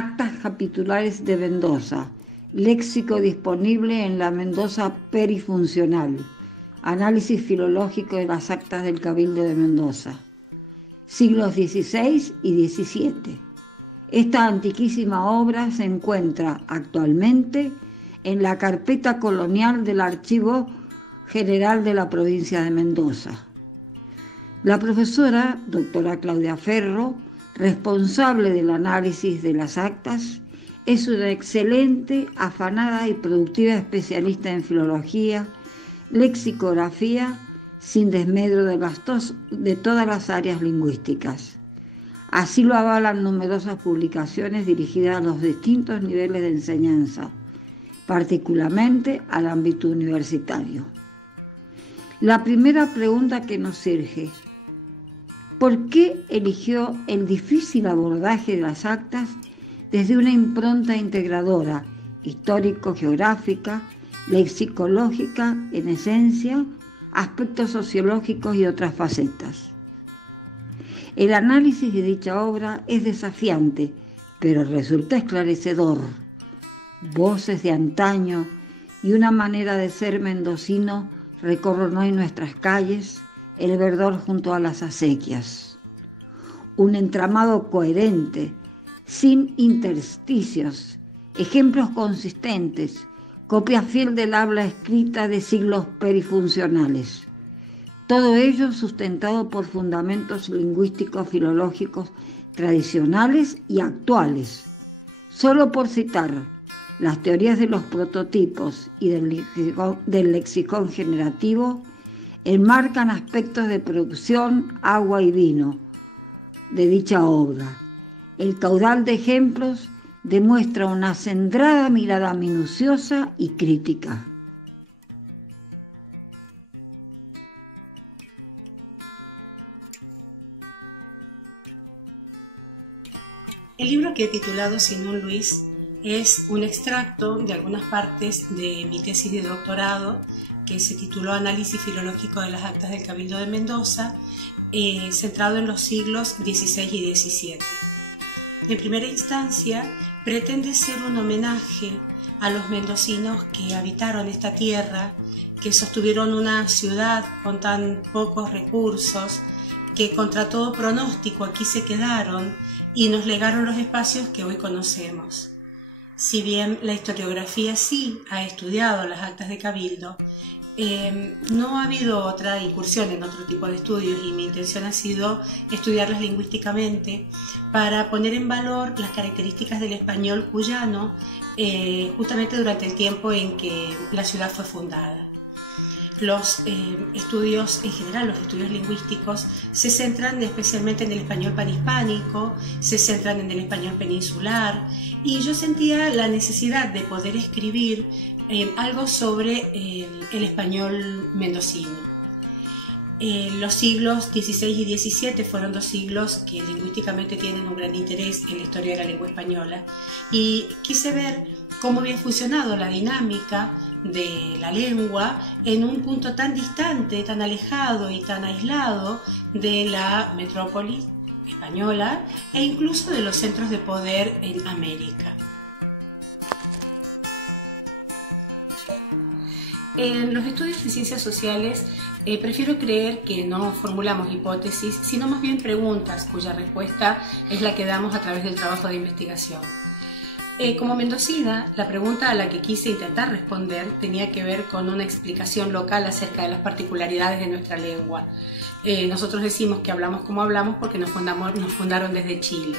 Actas capitulares de Mendoza, léxico disponible en la Mendoza Perifuncional, análisis filológico de las actas del Cabildo de Mendoza, siglos XVI y XVII. Esta antiquísima obra se encuentra actualmente en la carpeta colonial del Archivo General de la provincia de Mendoza. La profesora, doctora Claudia Ferro, responsable del análisis de las actas, es una excelente, afanada y productiva especialista en filología, lexicografía, sin desmedro de todas las áreas lingüísticas. Así lo avalan numerosas publicaciones dirigidas a los distintos niveles de enseñanza, particularmente al ámbito universitario. La primera pregunta que nos surge: ¿por qué eligió el difícil abordaje de las actas desde una impronta integradora, histórico-geográfica, lexicológica, en esencia, aspectos sociológicos y otras facetas? El análisis de dicha obra es desafiante, pero resulta esclarecedor. Voces de antaño y una manera de ser mendocino recorren hoy nuestras calles, el verdor junto a las acequias. Un entramado coherente, sin intersticios, ejemplos consistentes, copia fiel del habla escrita de siglos perifuncionales. Todo ello sustentado por fundamentos lingüísticos filológicos tradicionales y actuales. Solo por citar las teorías de los prototipos y del lexicón generativo, enmarcan aspectos de producción, agua y vino de dicha obra. El caudal de ejemplos demuestra una acendrada mirada minuciosa y crítica. El libro que he titulado Simón Luis es un extracto de algunas partes de mi tesis de doctorado, que se tituló Análisis filológico de las actas del Cabildo de Mendoza, centrado en los siglos XVI y XVII. En primera instancia, pretende ser un homenaje a los mendocinos que habitaron esta tierra, que sostuvieron una ciudad con tan pocos recursos, que contra todo pronóstico aquí se quedaron y nos legaron los espacios que hoy conocemos. Si bien la historiografía sí ha estudiado las actas de Cabildo, no ha habido otra incursión en otro tipo de estudios y mi intención ha sido estudiarlas lingüísticamente para poner en valor las características del español cuyano justamente durante el tiempo en que la ciudad fue fundada. Los estudios en general, los estudios lingüísticos, se centran especialmente en el español panhispánico, se centran en el español peninsular, y yo sentía la necesidad de poder escribir algo sobre el español mendocino. Los siglos XVI y XVII fueron dos siglos que lingüísticamente tienen un gran interés en la historia de la lengua española, y quise ver cómo había funcionado la dinámica de la lengua en un punto tan distante, tan alejado y tan aislado de la metrópoli española e incluso de los centros de poder en América. En los estudios de ciencias sociales prefiero creer que no formulamos hipótesis, sino más bien preguntas cuya respuesta es la que damos a través del trabajo de investigación. Como mendocina, la pregunta a la que quise intentar responder tenía que ver con una explicación local acerca de las particularidades de nuestra lengua. Nosotros decimos que hablamos como hablamos porque nos fundaron desde Chile.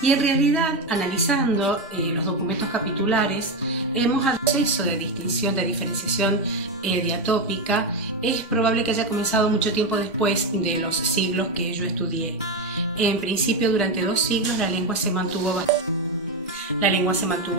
Y en realidad, analizando los documentos capitulares, hemos dado proceso de distinción, de diferenciación diatópica. Es probable que haya comenzado mucho tiempo después de los siglos que yo estudié. En principio, durante 2 siglos, la lengua se mantuvo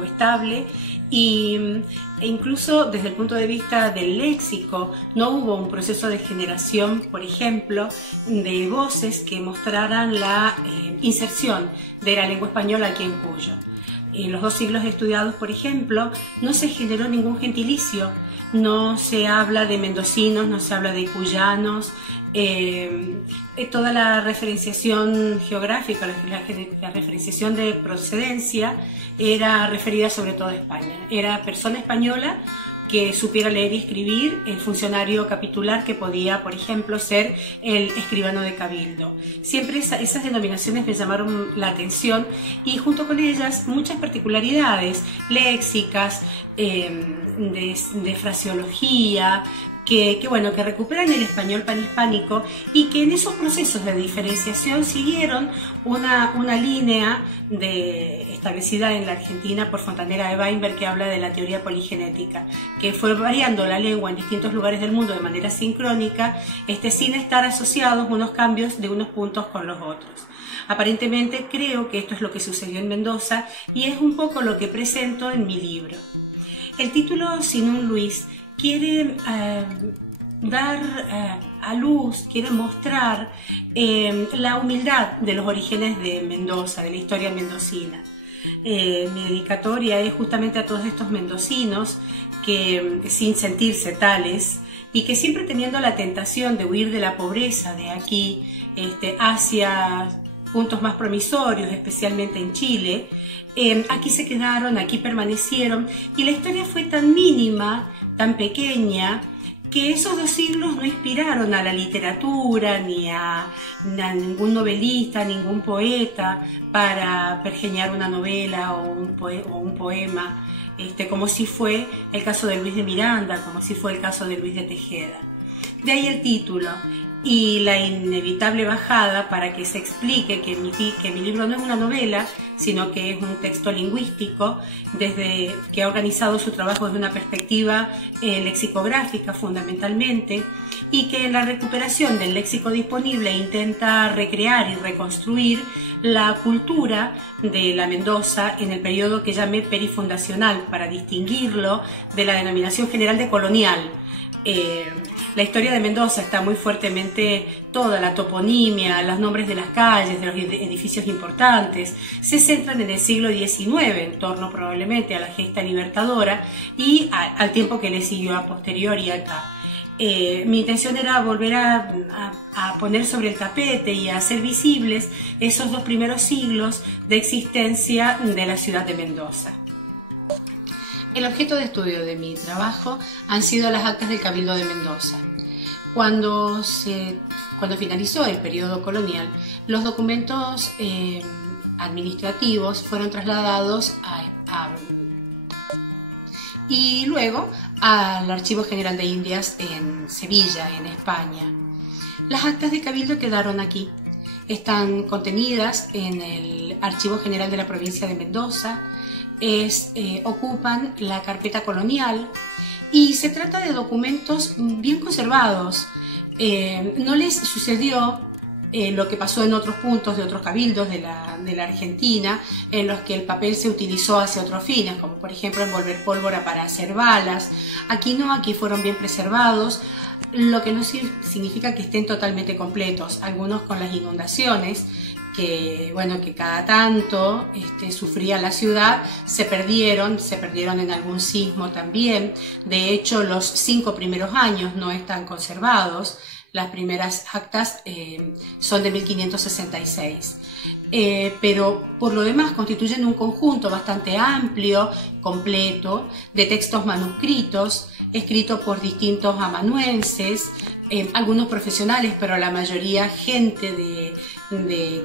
estable e incluso desde el punto de vista del léxico no hubo un proceso de generación, por ejemplo, de voces que mostraran la inserción de la lengua española aquí en Cuyo. En los 2 siglos estudiados, por ejemplo, no se generó ningún gentilicio no se habla de mendocinos, no se habla de cuyanos. Toda la referenciación geográfica, la referenciación de procedencia era referida sobre todo a España. Era persona española que supiera leer y escribir, el funcionario capitular que podía, por ejemplo, ser el escribano de cabildo. Siempre esas denominaciones me llamaron la atención, y junto con ellas muchas particularidades léxicas, de fraseología, que recuperan el español panhispánico, y que en esos procesos de diferenciación siguieron una línea establecida en la Argentina por Fontanera de Weinberg, que habla de la teoría poligenética, que fue variando la lengua en distintos lugares del mundo de manera sincrónica, sin estar asociados unos cambios de unos puntos con los otros. Aparentemente creo que esto es lo que sucedió en Mendoza, y es un poco lo que presento en mi libro. El título Sin un Luis quiere dar a luz, quiere mostrar la humildad de los orígenes de Mendoza, de la historia mendocina. Mi dedicatoria es justamente a todos estos mendocinos que, sin sentirse tales, y que siempre teniendo la tentación de huir de la pobreza de aquí hacia puntos más promisorios, especialmente en Chile, aquí se quedaron, aquí permanecieron, y la historia fue tan mínima, tan pequeña, que esos 2 siglos no inspiraron a la literatura, ni a ningún novelista, ningún poeta para pergeñar una novela o un poema, como si fue el caso de Luis de Miranda, como si fue el caso de Luis de Tejeda. De ahí el título y la inevitable bajada para que se explique que mi libro no es una novela, sino que es un texto lingüístico, que ha organizado su trabajo desde una perspectiva lexicográfica fundamentalmente, y que en la recuperación del léxico disponible intenta recrear y reconstruir la cultura de la Mendoza en el periodo que llamé perifundacional, para distinguirlo de la denominación general de colonial. La historia de Mendoza está muy fuertemente, toda la toponimia, los nombres de las calles, de los edificios importantes, se centran en el siglo XIX, en torno probablemente a la gesta libertadora y al tiempo que le siguió a posteriori acá. Mi intención era volver a poner sobre el tapete y a hacer visibles esos 2 primeros siglos de existencia de la ciudad de Mendoza. El objeto de estudio de mi trabajo han sido las actas del Cabildo de Mendoza. Cuando finalizó el periodo colonial, los documentos administrativos fueron trasladados y luego al Archivo General de Indias en Sevilla, en España. Las actas de Cabildo quedaron aquí. Están contenidas en el Archivo General de la provincia de Mendoza. Ocupan la carpeta colonial, y se trata de documentos bien conservados. No les sucedió lo que pasó en otros puntos de otros cabildos de la Argentina, en los que el papel se utilizó hacia otros fines, como por ejemplo envolver pólvora para hacer balas. Aquí no, aquí fueron bien preservados, lo que no significa que estén totalmente completos. Algunos con las inundaciones que cada tanto sufría la ciudad, se perdieron en algún sismo también. De hecho, los 5 primeros años no están conservados. Las primeras actas son de 1566. Pero por lo demás constituyen un conjunto bastante amplio, completo, de textos manuscritos, escritos por distintos amanuenses, algunos profesionales, pero la mayoría gente de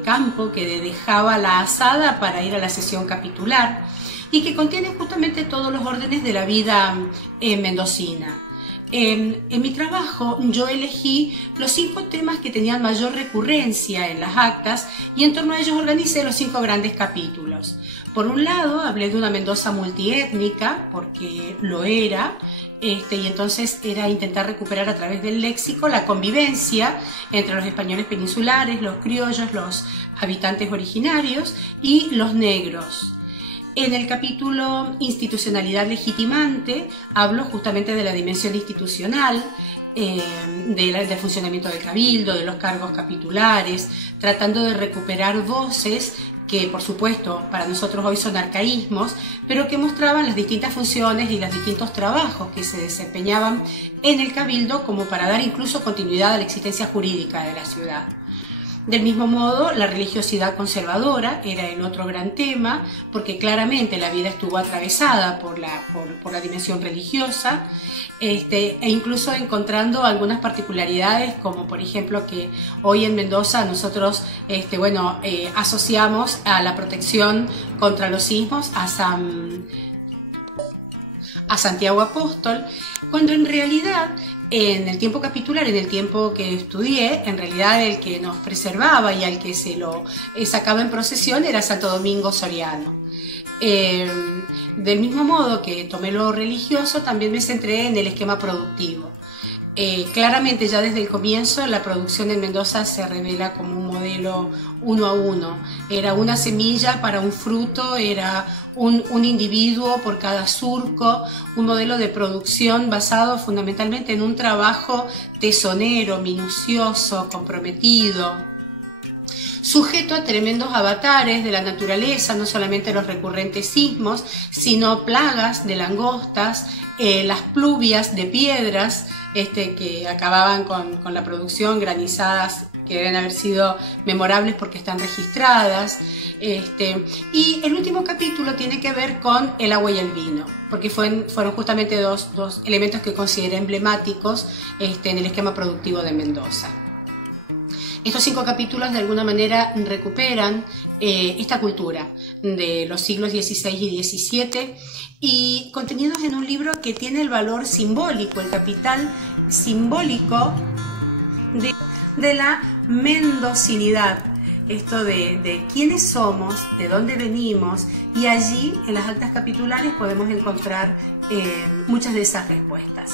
campo que dejaba la azada para ir a la sesión capitular, y que contiene justamente todos los órdenes de la vida mendocina. En mi trabajo yo elegí los 5 temas que tenían mayor recurrencia en las actas, y en torno a ellos organicé los 5 grandes capítulos. Por un lado, hablé de una Mendoza multiétnica, porque lo era, y entonces era intentar recuperar a través del léxico la convivencia entre los españoles peninsulares, los criollos, los habitantes originarios y los negros. En el capítulo Institucionalidad legitimante hablo justamente de la dimensión institucional, del funcionamiento del cabildo, de los cargos capitulares, tratando de recuperar voces que por supuesto para nosotros hoy son arcaísmos, pero que mostraban las distintas funciones y los distintos trabajos que se desempeñaban en el cabildo como para dar incluso continuidad a la existencia jurídica de la ciudad. Del mismo modo, la religiosidad conservadora era el otro gran tema, porque claramente la vida estuvo atravesada por la dimensión religiosa, e incluso encontrando algunas particularidades, como por ejemplo que hoy en Mendoza nosotros asociamos a la protección contra los sismos a Santiago Apóstol, cuando en realidad en el tiempo capitular, en el tiempo que estudié, en realidad el que nos preservaba y al que se lo sacaba en procesión era Santo Domingo Soriano. Del mismo modo que tomé lo religioso, también me centré en el esquema productivo. Claramente ya desde el comienzo la producción en Mendoza se revela como un modelo 1 a 1. Era una semilla para un fruto, era un individuo por cada surco, un modelo de producción basado fundamentalmente en un trabajo tesonero, minucioso, comprometido, sujeto a tremendos avatares de la naturaleza, no solamente los recurrentes sismos, sino plagas de langostas, las pluvias de piedras que acababan con la producción, granizadas que deben haber sido memorables porque están registradas. Y el último capítulo tiene que ver con el agua y el vino, porque fueron justamente dos elementos que consideré emblemáticos en el esquema productivo de Mendoza. Estos 5 capítulos de alguna manera recuperan esta cultura de los siglos XVI y XVII y contenidos en un libro que tiene el valor simbólico, el capital simbólico de la mendocinidad, esto de quiénes somos, de dónde venimos, y allí en las actas capitulares podemos encontrar muchas de esas respuestas.